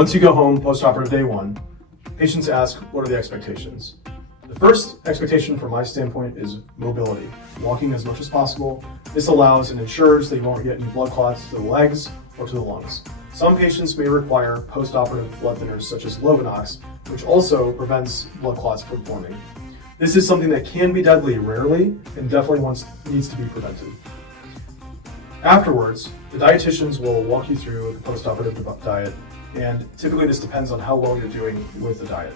Once you go home post-operative day 1, patients ask, what are the expectations? The first expectation from my standpoint is mobility, walking as much as possible. This allows and ensures that you won't get any blood clots to the legs or to the lungs. Some patients may require post-operative blood thinners such as Lovenox, which also prevents blood clots from forming. This is something that can be deadly rarely and definitely needs to be prevented. Afterwards, the dietitians will walk you through the post-operative diet, and typically this depends on how well you're doing with the diet.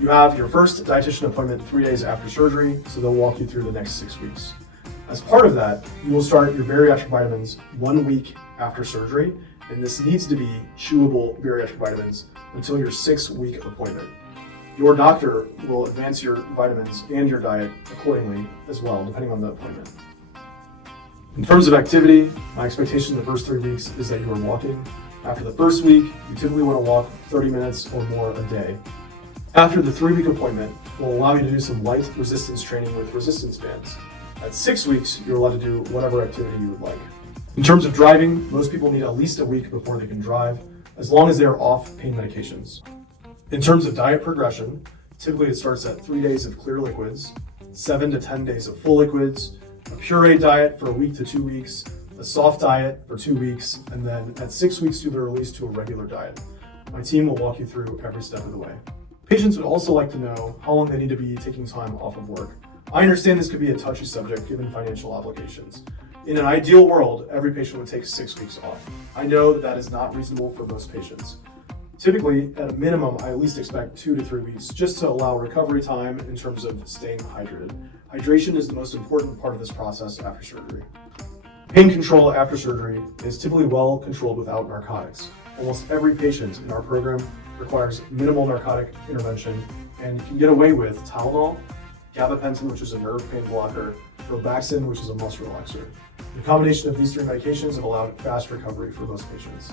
You have your first dietitian appointment 3 days after surgery, so they'll walk you through the next 6 weeks. As part of that, you will start your bariatric vitamins 1 week after surgery, and this needs to be chewable bariatric vitamins until your 6-week appointment. Your doctor will advance your vitamins and your diet accordingly as well, depending on the appointment. In terms of activity, my expectation in the first 3 weeks is that you are walking. After the first week, you typically want to walk 30 minutes or more a day. After the 3-week appointment, we'll allow you to do some light resistance training with resistance bands. At 6 weeks, you're allowed to do whatever activity you would like. In terms of driving, most people need at least a week before they can drive, as long as they are off pain medications. In terms of diet progression, typically it starts at 3 days of clear liquids, 7 to 10 days of full liquids, a puree diet for a week to 2 weeks, a soft diet for 2 weeks, and then at 6 weeks you'll be released to a regular diet. My team will walk you through every step of the way. Patients would also like to know how long they need to be taking time off of work. I understand this could be a touchy subject given financial obligations. In an ideal world, every patient would take 6 weeks off. I know that is not reasonable for most patients. Typically, at a minimum, I at least expect 2 to 3 weeks just to allow recovery time in terms of staying hydrated. Hydration is the most important part of this process after surgery. Pain control after surgery is typically well controlled without narcotics. Almost every patient in our program requires minimal narcotic intervention, and you can get away with Tylenol, gabapentin, which is a nerve pain blocker, Robaxin, which is a muscle relaxer. The combination of these 3 medications have allowed fast recovery for most patients.